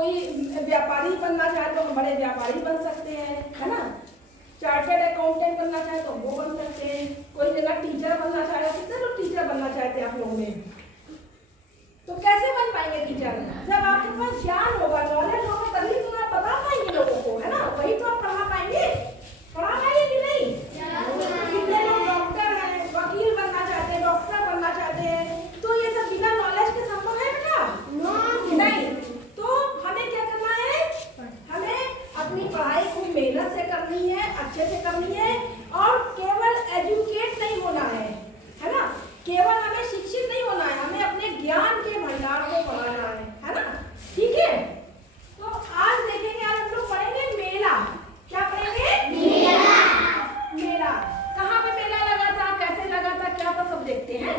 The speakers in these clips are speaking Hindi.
कोई व्यापारी बनना चाहे तो हम बड़े व्यापारी बन सकते हैं, है ना। चार्टर्ड अकाउंटेंट बनना चाहे तो वो बन सकते हैं। कोई जगह टीचर बनना चाहे, कितने लोग टीचर बनना चाहते हैं आप लोगों में? तो कैसे बन पाएंगे टीचर? जब आपके पास ज्ञान होगा, नॉलेज होगा, तभी तो आप बता पाएंगे लोगों को, है ना। वही तो आप पढ़ा पाएंगे। पढ़ा पाएंगे कि नहीं? कितने लोग डॉक्टर हैं, वकील बनना चाहते हैं, डॉक्टर बनना चाहते हैं, तो ये सब बिना नॉलेज के संभव है बेटा? नहीं। तो हमें क्या करना है? हमें अपनी पढ़ाई खूब मेहनत से करनी है, अच्छे से करनी है, और केवल एजुकेट नहीं होना है ना। केवल हमें शिक्षित नहीं होना है, हमें अपने ज्ञान के भंडार को बढ़ाना है ना। ठीक है। तो आज देखेंगे, आज हम लोग पढ़ेंगे मेला। क्या पढ़ेंगे? मेला। मेला कहाँ पे मेला लगा था, कैसे लगा था, क्या था, सब देखते हैं।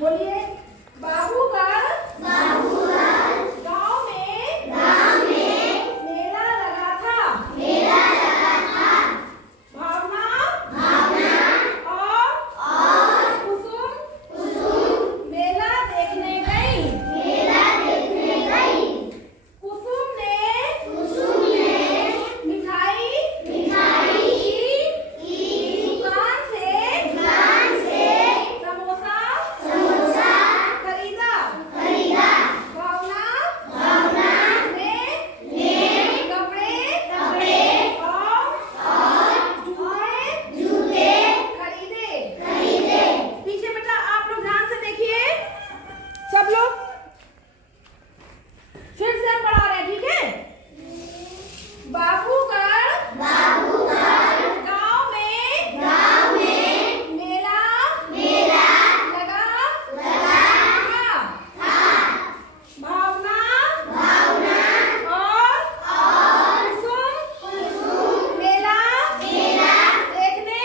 बोलिए। बाबूगढ़ गांव में मेला लगा था। भावना और कुसुम मेला देखने गई। कुसुम ने मिठाई की दुकान से समोसा खरीदा। भावना ने कपड़े और जूते खरीदे। पीछे बेटा आप लोग ध्यान से देखिए, सब लोग फिर से हम पढ़ा रहे हैं, ठीक है। बाबूगढ़ गांव में मेला लगा था। भावना और कुसुम मेला देखने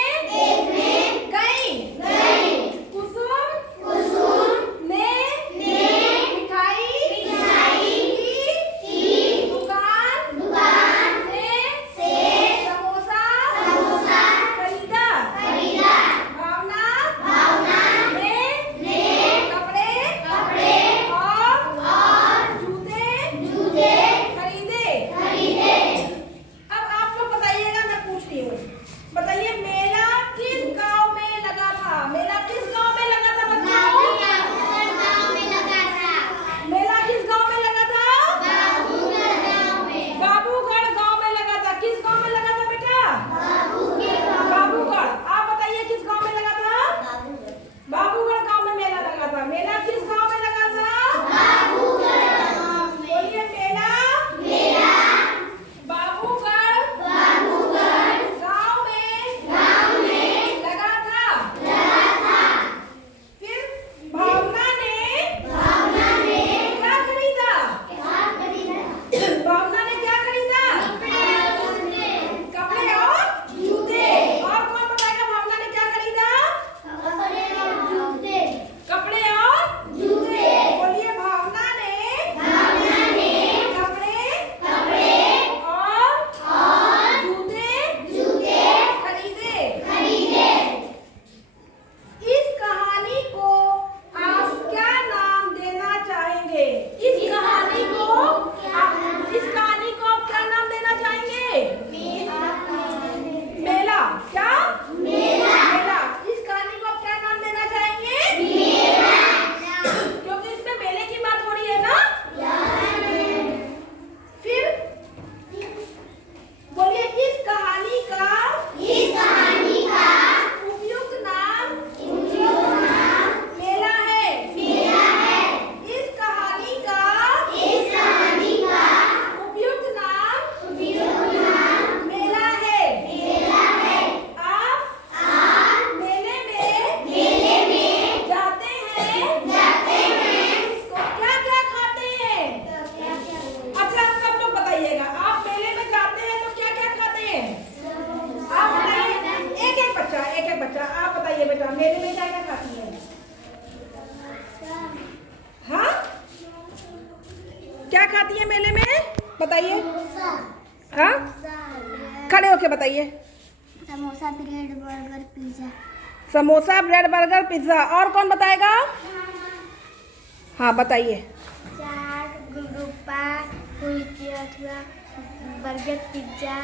गई। कुसुम ने मिठाई की दुकान से समोसा खरीदा। भावना ने कपड़े और जूते खरीदे। अब आप लोग बताइएगा, मैं पूछती हूँ, बताइए मेला किस गांव में लगा था? मेला किस गांव में लगा था बच्चों? मेला किस गांव में लगा था? बाबूगढ़ गांव में लगा था। किस गांव में लगा था बेटा? बाबूगढ़। आप बताइए किस गांव में लगा था? बाबूगढ़ गांव में मेला लगा था। मेला किस गांव में लगा था? बोलिए। मेला बाबूगढ़ गांव में लगा था। फिर भावना ने क्या खरीदा? भावना ने क्या खरीदा? कपड़े और जूते। और कौन बताएगा भावना ने क्या खरीदा? कपड़े और जूते। बोलिए। भावना ने कपड़े और जूते खरीदे। इस कहानी को आप क्या नाम देना चाहेंगे? इस कहानी को आप क्या नाम देना चाहेंगे? मेला। क्या? मेला। इस कहानी को आप क्या नाम देना चाहेंगे? क्योंकि इसमें मेले की बात हो रही है ना। फिर बोलिए। इस कहानी का उपयुक्त नाम मेला है। इस कहानी का उपयुक्त नाम मेला है। आप मेले में जाते हैं तो क्या क्या खाते हैं? अच्छा सब लोग बताइएगा, आप मेले में जाते हैं तो क्या क्या खाते हैं? आप बताइए। एक एक बच्चा आप बताइए बेटा, मेले में क्या क्या खाती है? हाँ, क्या खाती है मेले में? बताइए। हाँ, खड़े होके बताइए। Samosa, bread, burger, pizza. Samosa, bread, burger, pizza. और कौन बताएगा? हाँ बताइए। चाट, गुपचुप, गोलगप्पा, फुल्की अथवा बर्गर, पिज्जा।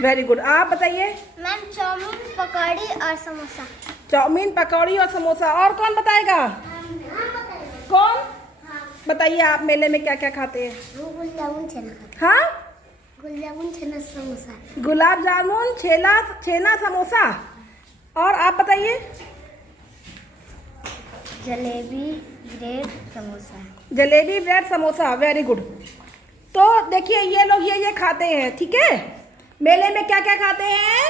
Very good. आप बताइए। मैम चाउमीन, पकौड़ी और समोसा। चाउमीन, पकौड़ी और समोसा। और कौन बताएगा? कौन बताइए आप मेले में क्या क्या खाते हैं? गुलाब जामुन, छेना खाते। हाँ, गुलाब जामुन, छेना, समोसा। गुलाब जामुन, छेना समोसा। और आप बताइए। Jalebi, bread, samosa. Jalebi, bread, samosa. Very good. तो देखिए ये लोग ये खाते हैं, ठीक है। मेले में क्या क्या खाते हैं?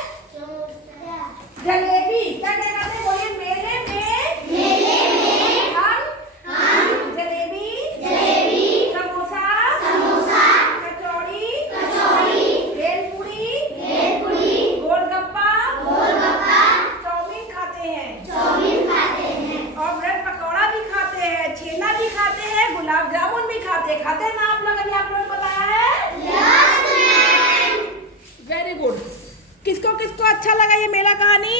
जलेबी। क्या क्या खाते हैं बोलिए? मेले में हम जलेबी, समोसा, कचौड़ी, भेलपूरी, गोलगप्पा, चाउमीन खाते हैं और ब्रेड पकौड़ा भी खाते हैं, छेना भी खाते हैं, गुलाब जामुन भी खाते हैं ना आप लोग? अभी आप लोग बताया है। Very good. किसको किसको अच्छा लगा ये मेला कहानी?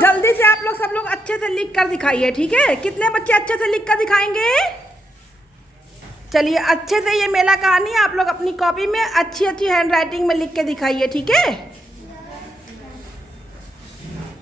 जल्दी से आप लोग सब लोग अच्छे से लिख कर दिखाइए, ठीक है। कितने बच्चे अच्छे से लिख कर दिखाएंगे? चलिए, अच्छे से ये मेला कहानी आप लोग अपनी कॉपी में अच्छी हैंड राइटिंग में लिख के दिखाइए, ठीक है।